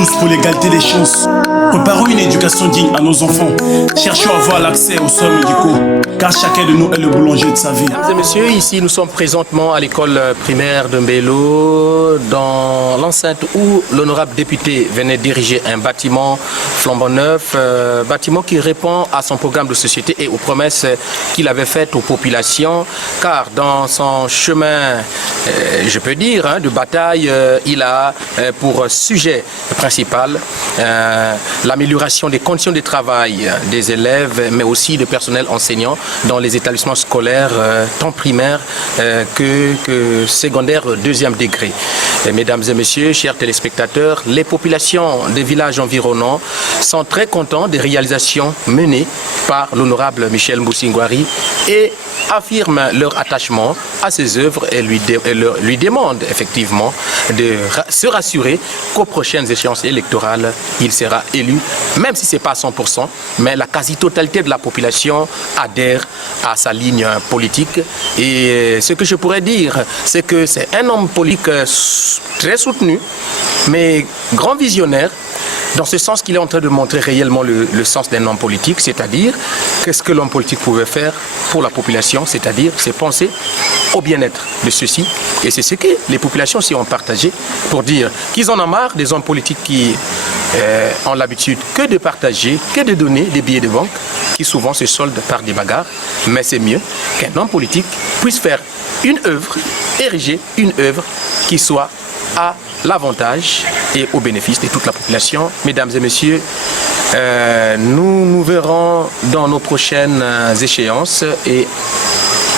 tous pour l'égalité des chances. Préparons une éducation digne à nos enfants. Cherchons à avoir l'accès aux soins médicaux, car chacun de nous est le boulanger de sa vie. Mesdames et messieurs, ici nous sommes présentement à l'école primaire de Mbelo, dans l'enceinte où l'honorable député venait diriger un bâtiment flambant neuf, bâtiment qui répond à son programme de société et aux promesses qu'il avait faites aux populations, car dans son chemin, je peux dire, de bataille, il a pour sujet principal l'amélioration des conditions de travail des élèves, mais aussi du personnel enseignant dans les établissements scolaires, tant primaires que secondaires deuxième degré. Et mesdames et messieurs, chers téléspectateurs, les populations des villages environnants sont très contents des réalisations menées par l'honorable Michel Mboussingwari et affirment leur attachement à ses œuvres et lui demandent effectivement de se rassurer qu'aux prochaines échéances électorales, il sera élu, même si ce n'est pas à 100%, mais la quasi-totalité de la population adhère à sa ligne politique. Et ce que je pourrais dire, c'est que c'est un homme politique très soutenu, mais grand visionnaire, dans ce sens qu'il est en train de montrer réellement le sens d'un homme politique, c'est-à-dire qu'est-ce que l'homme politique pouvait faire pour la population, c'est-à-dire c'est penser au bien-être de ceux-ci. Et c'est ce que les populations aussi ont partagé pour dire qu'ils en ont marre des hommes politiques qui ont l'habitude que de partager, que de donner des billets de banque, qui souvent se soldent par des bagarres. Mais c'est mieux qu'un homme politique puisse faire une œuvre, ériger une œuvre qui soit à l'avantage et au bénéfice de toute la population. Mesdames et messieurs, nous nous verrons dans nos prochaines échéances et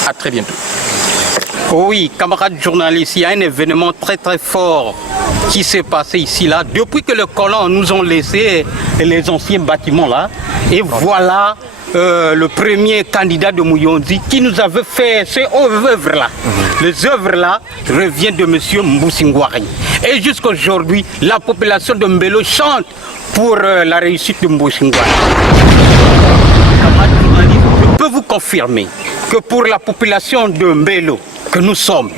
à très bientôt. Oui, camarades journalistes, il y a un événement très très fort qui s'est passé ici là depuis que les colons nous ont laissé les anciens bâtiments là. Et voilà le premier candidat de Mouyondi qui nous avait fait ces œuvres là. Les œuvres là reviennent de M. Mboussingwari. Et jusqu'à aujourd'hui, la population de Mbelo chante pour la réussite de Mboussingwari. Je peux vous confirmer que pour la population de Mbelo que nous sommes,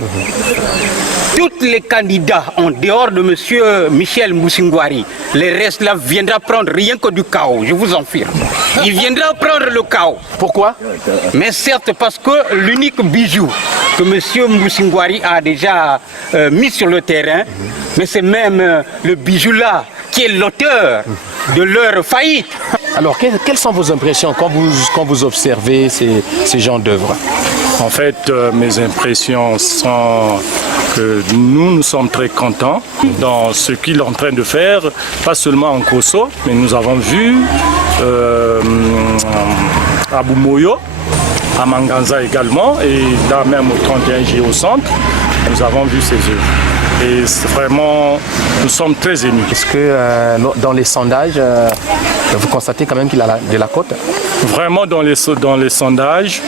tous les candidats en dehors de M. Michel Mboussingwari, les restes là viendra prendre rien que du chaos, je vous en affirme. Il viendra prendre le chaos. Pourquoi? Mais certes parce que l'unique bijou que M. Mboussingwari a déjà mis sur le terrain, mais c'est même le bijou là qui est l'auteur de leur faillite. Alors, quelles sont vos impressions quand vous observez ces genres d'œuvres? En fait, mes impressions sont que nous sommes très contents dans ce qu'il est en train de faire, pas seulement en Kosso, mais nous avons vu à Boumoyo, à Manganza également, et là même au 31J au centre, nous avons vu ces œuvres. Et vraiment, nous sommes très émus. Est-ce que dans les sondages, vous constatez quand même qu'il a de la cote? Vraiment dans les sondages,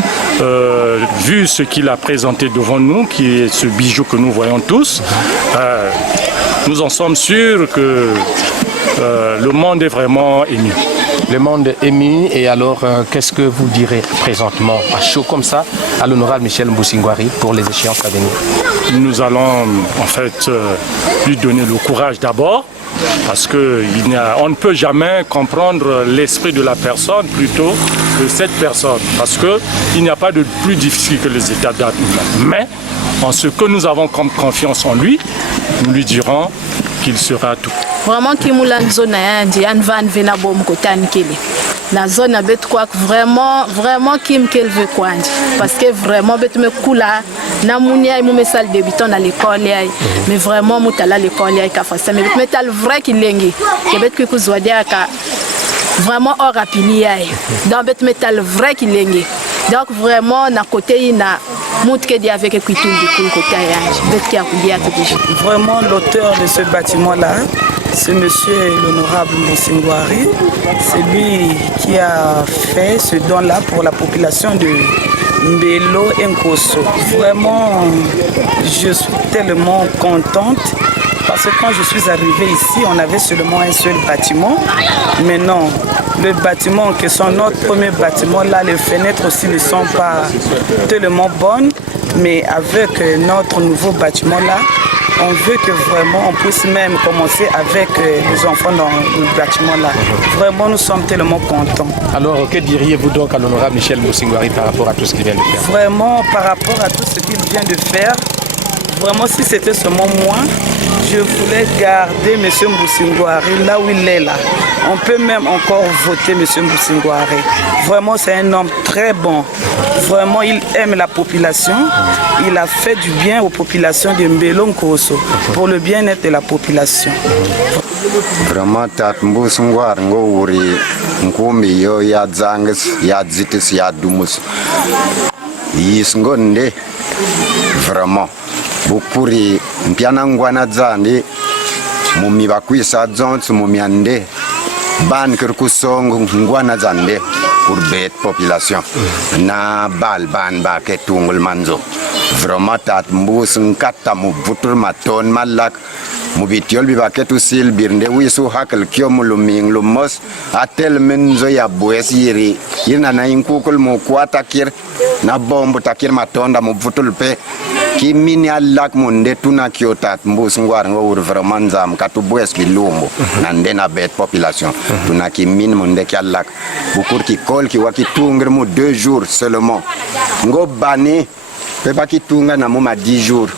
vu ce qu'il a présenté devant nous, qui est ce bijou que nous voyons tous, nous en sommes sûrs que le monde est vraiment ému. Le monde est ému, et alors qu'est-ce que vous direz présentement, à chaud comme ça, à l'honorable Michel Mboussingwari pour les échéances à venir? Nous allons en fait lui donner le courage d'abord, parce qu'on ne peut jamais comprendre l'esprit de la personne plutôt que cette personne, parce qu'il n'y a pas de plus difficile que les états d'âme humains. Mais en ce que nous avons comme confiance en lui, nous lui dirons qu'il sera tout. Vraiment qui moula zone indi an van vena bom kotani kele. La zone bet quoi vraiment kim qu'elle veut quoi, parce que vraiment bet me kula na munia mu mesal débutant dans l'école mais vraiment mutala l'école ka fasa mais bet metal vrai qui lengi que bet que kuzwadia ka vraiment hors rapini donc bet metal vrai qui lengi. Donc vraiment na côté na montre dia avec équitul du côté bet qui a coudia tout. Vraiment l'auteur de ce bâtiment là, c'est monsieur l'honorable Mboussingwari. C'est lui qui a fait ce don-là pour la population de Mbelo et Nkosso. Vraiment, je suis tellement contente parce que quand je suis arrivée ici, on avait seulement un seul bâtiment. Mais non, le bâtiment qui sont notre premier bâtiment, là, les fenêtres aussi ne sont pas tellement bonnes. Mais avec notre nouveau bâtiment là, On veut que vraiment on puisse même commencer avec les enfants dans le bâtiment là. Vraiment, nous sommes tellement contents. Alors, que diriez-vous donc à l'honorable Michel Moussingwari par rapport à tout ce qu'il vient de faire? Vraiment, par rapport à tout ce qu'il vient de faire, vraiment, si c'était seulement moi, je voulais garder M. Moussingwari là où il est là. On peut même encore voter M. Moussingwari. Vraiment, c'est un homme très bon. Vraiment, il aime la population. Il a fait du bien aux populations de Mbelo Nkosso pour le bien-être de la population. Vraiment, tat Moussingwari ngori nkumi yo ya zanges ya zitis ya dumus. Yisngonde vraiment. Bukuri mpiana ngwana zandi mumi bakwisa zonts mumi ande ban kirkusong ngwana zande pour bet population na bal ban ba ke tungul manzo vraiment tat mbus nkata mu butur maton malak mu bitiol bi ba ke tusil birnde wisu hakal kyo muluming lumos atel menzo ya boes yiri yina na inkukul mu kwata kir na bombo takir matonda mu butul pe ki mini alak munde tuna kiotat mbus ngwar ngor vraiment zam katu boes bilumbo nande na bet population tuna ki min munde ki alak bukur ki kol ki wakitungre mu 2 jours seulement ngo bani pe bakitunga na mu ma 10 jours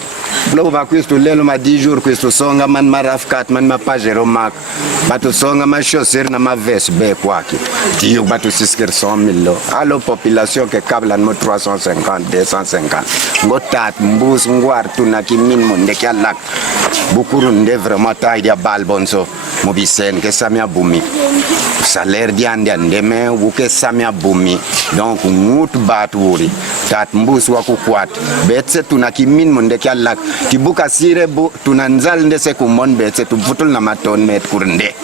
Blo va questo lelo ma 10 jours questo songa man marafkat man ma pagero mak bato songa ma chausser na ma veste be kwaki tiu bato sisker 100,000 allo population ke kablan mo 350 250 ngotat mbus ngwar tuna ki min mo ndek yalak bukuru nde vraiment taille dia balbonso mo bisen ke samia bumi salaire di ande ndeme wuke samia bumi donc ngut baturi tat mbus wa kukwat betse tuna ki min mo ndek yalak tibuka sire bu tunanzal ndese kumon betse tuvutul na maton met kurnde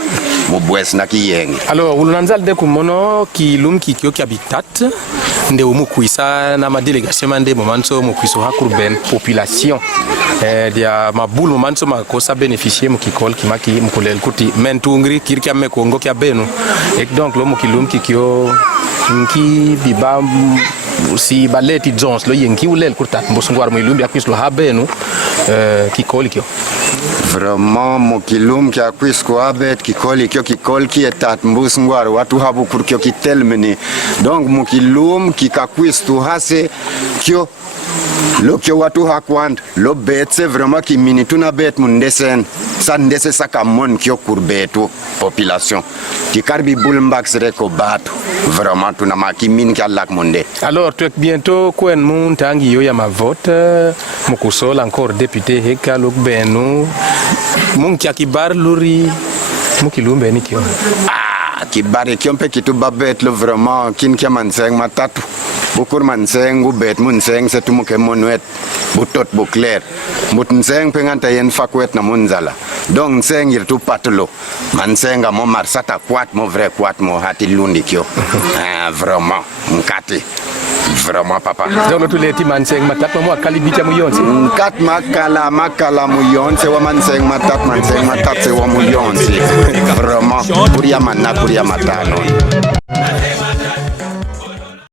mo bwes na kiyengi. Alors ulunanzal de kumono ki lum ki kyo ki habitat nde umukuisa na ma délégation mande momanso mukuiso hakurben population dia mabul momanso makosa bénéficier mukikol kimaki mukulel kuti mentungri kirkia me kongo kya benu et donc lo mukilum ki kyo nki biba si baleti Jones lo yenki ulel kurtat mbosungwar mo ilumbi akwis lo habenu kikoli kyo vraiment mokilum ki akwis ko abet kikoli ki etat mbosungwar watu habu kurkyo ki telmeni donc mokilum ki kakwis tu hase kyo lo kyo watu hakwand lo betse vraiment ki minituna bet mundesen sandese sakamon kyo kurbetu population ki karbi bulmbak sreko batu vraiment tuna makimin ki alak monde. Alors bientôt kwen moun tangi yo ya ma vote mukusol encore député heka lok benu mun ki akibar luri mukilumbe ni kyo kibare kyompe kitu babet lo vraiment kin kya manseng matatu bukur manseng gu bet munseng setu muke monwet butot bu clair mutnseng penganta yen fakwet na munzala donc nseng yirtu patulo mansenga mo marsata kwat mo vrai kwat mo hati lundi kyo vraiment mkati vraiment papa donc tous les timanseng matat mo kalibita mu yonse kat makala mu yonse wa manseng matat se wa mu yonse vraiment kuria matano